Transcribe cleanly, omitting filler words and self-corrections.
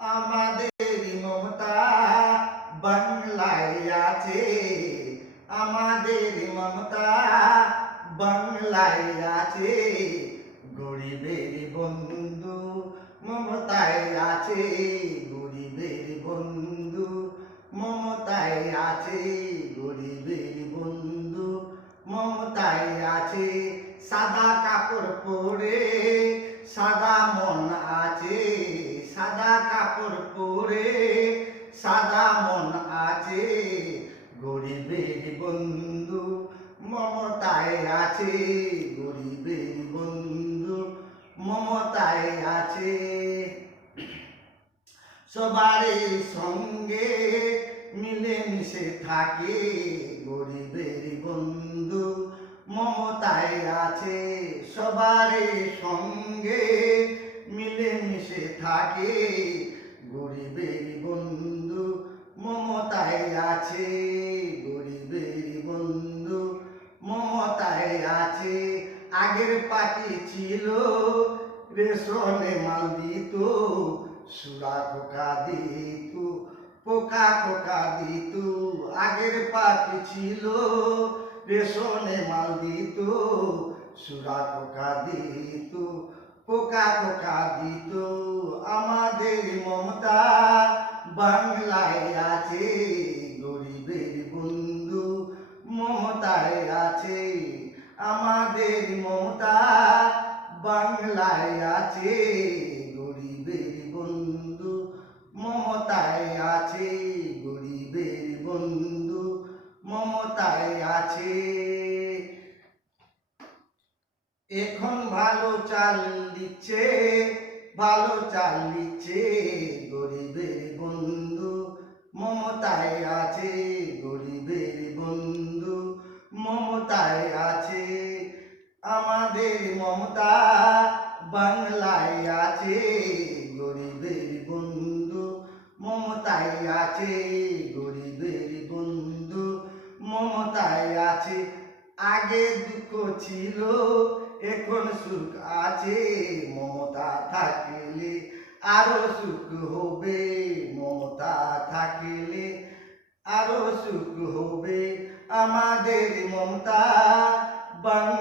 আমাদের মমতা বাংলায় আছে, আমাদের মমতা বাংলায় আছে। গরিবের বন্ধু মমতায় আছে, গরিবের বন্ধু মমতায় আছে, গরিবের বন্ধু মমতায় আছে। সাদা কাপড় পরে সাদা মন আছে, সাদা কাপড় পরে সাদা মন আছে। গরিবের বন্ধু মমতায় আছে, গরিবের বন্ধু মমতায় আছে। সবারই সঙ্গে মিলেমিশে থাকে, গরিবের বন্ধু মমতায় আছে। সবারই সঙ্গে মিলেমিশে থাকে, গরিবের বন্ধু মমতায় আছে, গরিবের বন্ধু মমতায় আছে। আগের পার্টি ছিল রেশনে মাল দিত, সুরা খোকা দিত, পোকা খোকা দিত। আগের পার্টি ছিল রেশনে মাল দিত, সুরা খোকা দিত, পোকা খোকা দিত। আমাদের মমতা বাংলায় আছে, গরিবের বন্ধু মমতায় আছে। আমাদের মমতা বাংলায় আছে, গরিবের বন্ধু মমতায় আছে, গরিবের বন্ধু মমতায় আছে। এখন ভালো চাল দিচ্ছে, ভালো চাল দিচ্ছে, গরিবের বন্ধু মমতায় আছে, গরিবের বন্ধু মমতায় আছে। আমাদের মমতা বাংলায় আছে, গরিবের বন্ধু মমতায় আছে, গরিবের বন্ধু মমতায় আছে। আগে দুঃখ ছিল এখন সুখ আছে, মমতা থাকলে আরো সুখ হবে, মমতা থাকলে আরো সুখ হবে। আমাদের মমতা বাংলা